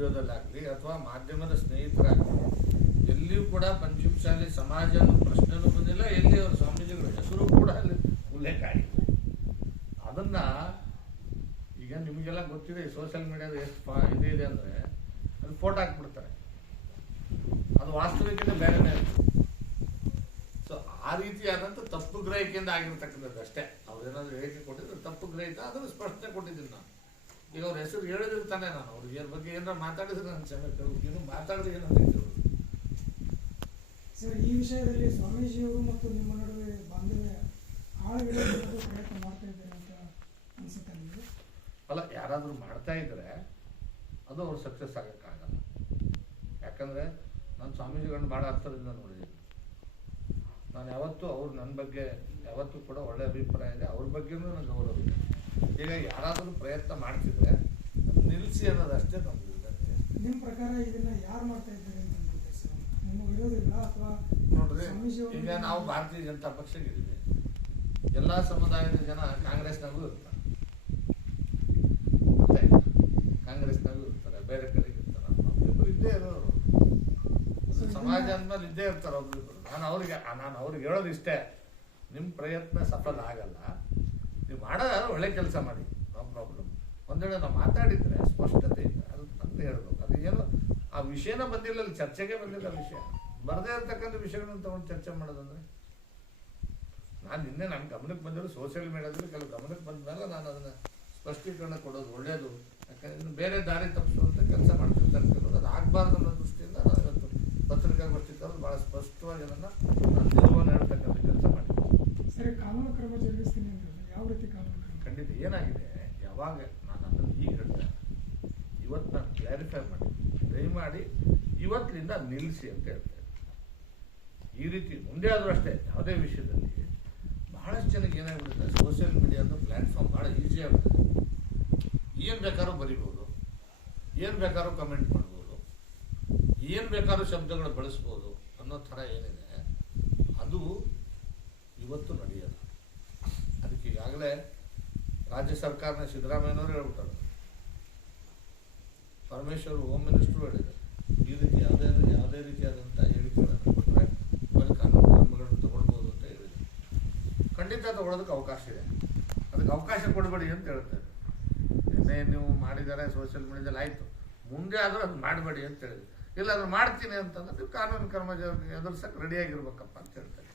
ಮಿತ್ರರಾಗಿ ಅಥವಾ ಮಾಧ್ಯಮದ ಸ್ನೇಹಿತರಾಗಲಿ, ಎಲ್ಲಿಯೂ ಕೂಡ ಪಂಚಮಶಾಲಿ ಸಮಾಜ ಪ್ರಶ್ನೆನೂ ಬಂದಿಲ್ಲ, ಎಲ್ಲಿ ಅವರು ಸ್ವಾಮೀಜಿಗಳ ಹೆಸರು ಕೂಡ ಅಲ್ಲಿ ಉಲ್ಲೇಖ ಆಗಿದೆ ಅದನ್ನ ಈಗ ನಿಮಗೆಲ್ಲ ಗೊತ್ತಿದೆ ಸೋಷಿಯಲ್ ಮೀಡಿಯಾದ ಎಷ್ಟು ಫಾ- ಇದು ಇದೆ ಅಂದರೆ ಅದು ಫೋಟೋ ಹಾಕ್ಬಿಡ್ತಾರೆ. ಅದು ವಾಸ್ತವಿಕತೆ ಬೇರೆನೇ ಸೊ ಆ ರೀತಿಯಾದಂಥ ತಪ್ಪು ಗ್ರಹಿಕೆಯಿಂದ ಆಗಿರ್ತಕ್ಕಂಥದ್ದು ಅಷ್ಟೇ. ಅವ್ರೇನಾದ್ರು ಹೇಳಿಕೆ ಕೊಟ್ಟಿದ್ರೆ ತಪ್ಪು ಗ್ರಹಿತ, ಅದನ್ನು ಸ್ಪಷ್ಟನೆ ಕೊಟ್ಟಿದ್ದೀನಿ ನಾನು. ಈಗ ಅವ್ರ ಹೆಸರು ಹೇಳಿದಿರ್ತಾನೆ ನಾನು. ಅವ್ರಿಗೆ ಏನ್ ಬಗ್ಗೆ ಏನಾರ ಮಾತಾಡಿದ್ರೆ ನಾನು ಚೆನ್ನಾಗಿ ಕೇಳಬೇಕು. ಇನ್ನು ಮಾತಾಡಿದ್ರೆ ಏನಂತ ಕೇಳಬೇಕು ಸರ್ ಈ ವಿಷಯದಲ್ಲಿ ಸ್ವಾಮೀಜಿಯವರು ಮತ್ತು ನಿಮ್ಮ ನಡುವೆ ಬಾಂಧವ್ಯ ಪ್ರಯತ್ನ ಮಾಡ್ತಾ ಇದ್ದಾರೆ ಅಂತ ಅನ್ಸುತ್ತೆ ನಿಮಗೆ? ಅಲ್ಲ ಯಾರಾದರೂ ಮಾಡ್ತಾ ಇದ್ರೆ ಅದು ಅವ್ರು ಸಕ್ಸಸ್ ಆಗೋಕ್ಕಾಗಲ್ಲ ಯಾಕಂದ್ರೆ ನಾನು ಸ್ವಾಮೀಜಿಗಳನ್ನ ಭಾಳ ಹತ್ತಿರದಿಂದ ನೋಡಿದ್ದೀನಿ. ನಾನು ಯಾವತ್ತೂ ಅವ್ರು ನನ್ನ ಬಗ್ಗೆ ಯಾವತ್ತೂ ಕೂಡ ಒಳ್ಳೆ ಅಭಿಪ್ರಾಯ ಇದೆ. ಅವ್ರ ಬಗ್ಗೆನೂ ನನಗೆ ಗೌರವ ಇದೆ. ಈಗ ಯಾರಾದರೂ ಪ್ರಯತ್ನ ಮಾಡ್ತಿದ್ರೆ ನಿಲ್ಲಿಸಿ ಅನ್ನೋದಷ್ಟೇ ನಮ್ದು ವಿನಂತಿ. ನಿಮ್ಮ ಪ್ರಕಾರ ಇದನ್ನ ಯಾರು ಮಾಡ್ತಾ ಇದ್ದಾರೆ ಅಂತ ನಿಮ್ಮ ಅಥವಾ ನೋಡ್ರಿ ಈಗ ನಾವು ಭಾರತೀಯ ಜನತಾ ಪಕ್ಷಕ್ಕಿದ್ದೀವಿ ಎಲ್ಲ ಸಮುದಾಯದ ಜನ ಕಾಂಗ್ರೆಸ್ನಾಗೂ ಇರ್ತಾರೆ? ಕಾಂಗ್ರೆಸ್ನಾಗೂ ಇರ್ತಾರೆ ಬೇರೆ ಕಡೆಗೆ ಇರ್ತಾರೆ. ಒಬ್ಬರಿಬ್ರು ಇದ್ದೇ ಇರೋರು. ಸಮಾಜ ಅಂದ್ಮೇಲೆ ಇದ್ದೇ ಇರ್ತಾರೆ ಒಬ್ಬರಿಬ್ರು ನಾನು ಅವ್ರಿಗೆ ನಾನು ಅವ್ರಿಗೆ ಹೇಳೋದು ಇಷ್ಟೇ. ನಿಮ್ಮ ಪ್ರಯತ್ನ ಸಫಲ ಆಗಲ್ಲ. ನೀವು ಮಾಡೋದಾದ್ರೆ ಒಳ್ಳೆ ಕೆಲಸ ಮಾಡಿ. ನೋ ಪ್ರಾಬ್ಲಮ್ ಒಂದೇಳೆ ನಾವು ಮಾತಾಡಿದ್ರೆ ಸ್ಪಷ್ಟತೆ ಇದೆ ಅದು ಅಂತ ಹೇಳ್ಬೇಕು. ಅದು ಏನು ಆ ವಿಷಯನ ಬಂದಿಲ್ಲ ಅಲ್ಲಿ ಚರ್ಚೆಗೆ ಬಂದಿಲ್ಲ ವಿಷಯ. ಬರದೇ ಇರತಕ್ಕಂಥ ವಿಷಯಗಳನ್ನು ತಗೊಂಡು ಚರ್ಚೆ ಮಾಡೋದಂದ್ರೆ? ನಾನು ನಿನ್ನೆ ನನ್ನ ಗಮನಕ್ಕೆ ಬಂದಿರೋ ಸೋಷಿಯಲ್ ಮೀಡಿಯಾದಲ್ಲಿ ಕೆಲವು ಗಮನಕ್ಕೆ ಬಂದ ಮೇಲೆ ನಾನು ಅದನ್ನು ಸ್ಪಷ್ಟೀಕರಣ ಕೊಡೋದು ಒಳ್ಳೆಯದು ಯಾಕಂದ್ರೆ ಇನ್ನು ಬೇರೆ ದಾರಿ ತಪ್ಪಿಸುವಂತ ಕೆಲಸ ಮಾಡ್ತಿರ್ತಾರೆ ಕೆಲವರು ಅದು ಆಗಬಾರ್ದು ಅನ್ನೋ ದೃಷ್ಟಿಯಿಂದ ನಾನು ಇವತ್ತು ಪತ್ರಿಕಾಗೋಷ್ಠಿ ಕರೆದು ಭಾಳ ಸ್ಪಷ್ಟವಾಗಿ ಅದನ್ನು ನಾನು ನಿಲುವನ್ನು ಹೇಳ್ತಕ್ಕಂಥ ಕೆಲಸ ಮಾಡಿದ್ದೀನಿ. ಸರಿ, ಕಾನೂನು ಕ್ರಮ ಜರುಗಿಸ್ತೀನಿ ಯಾವ ರೀತಿ ಖಂಡಿತ, ಏನಾಗಿದೆ? ಯಾವಾಗ ನಾನು ಅದನ್ನು ಈಗ ಹೇಳ್ತೇನೆ ಇವತ್ತು ನಾನು ಕ್ಲಾರಿಫೈ ಮಾಡಿ, ದಯಮಾಡಿ ಇವತ್ತಿನಿಂದ ನಿಲ್ಲಿಸಿ ಅಂತ ಹೇಳ್ತೇನೆ ಈ ರೀತಿ ಮುಂದೆ ಆದರೂ ಅಷ್ಟೇ, ಯಾವುದೇ ವಿಷಯದಲ್ಲಿ ಬಹಳಷ್ಟು ಜನಕ್ಕೆ ಏನಾಗ್ಬಿಡುತ್ತೆ ಸೋಷಿಯಲ್ ಮೀಡಿಯಾದ ಪ್ಲ್ಯಾಟ್ಫಾರ್ಮ್ ಭಾಳ ಈಸಿ ಆಗ್ಬಿಡುತ್ತೆ. ಏನು ಬೇಕಾದ್ರೂ ಬರಿಬೋದು, ಏನು ಬೇಕಾದ್ರೂ ಕಮೆಂಟ್ ಮಾಡ್ಬೋದು, ಏನು ಬೇಕಾದ್ರೂ ಶಬ್ದಗಳು ಬಳಸ್ಬೋದು ಅನ್ನೋ ಥರ ಏನಿದೆ, ಅದು ಇವತ್ತು ನಡೆಯಲ್ಲ. ಈಗಾಗಲೇ ರಾಜ್ಯ ಸರ್ಕಾರನ ಸಿದ್ದರಾಮಯ್ಯನವರು ಹೇಳ್ಬಿಟ್ಟಾರೆ. ಪರಮೇಶ್ವರ್ ಹೋಮ್ ಮಿನಿಸ್ಟ್ರು ಹೇಳಿದ್ದಾರೆ. ಈ ರೀತಿ ಯಾವುದೇ ಯಾವುದೇ ರೀತಿಯಾದಂಥ ಹೇಳಿಕೆಗಳನ್ನು ಕೊಟ್ಟರೆ ಆಮೇಲೆ ಕಾನೂನು ಕ್ರಮಗಳನ್ನು ತಗೊಳ್ಬೋದು ಅಂತ ಹೇಳಿದೆ ಖಂಡಿತ ತಗೊಳ್ಳೋದಕ್ಕೆ ಅವಕಾಶ ಇದೆ. ಅದಕ್ಕೆ ಅವಕಾಶ ಕೊಡಬೇಡಿ ಅಂತ ಹೇಳ್ತಾರೆ. ನಿನ್ನೆ ನೀವು ಮಾಡಿದ್ದಾರೆ ಸೋಷಿಯಲ್ ಮೀಡಿಯಾದಲ್ಲಿ ಆಯಿತು. ಮುಂದೆ ಆದರೂ ಅದು ಮಾಡಬೇಡಿ ಅಂತ ಹೇಳಿದೆ ಇಲ್ಲ ಅದನ್ನು ಮಾಡ್ತೀನಿ ಅಂತಂದ್ರೆ ನೀವು ಕಾನೂನು ಕ್ರಮ ಎದುರ್ಸಕ್ಕೆ ರೆಡಿಯಾಗಿರ್ಬೇಕಪ್ಪ ಅಂತ ಹೇಳ್ತಾರೆ.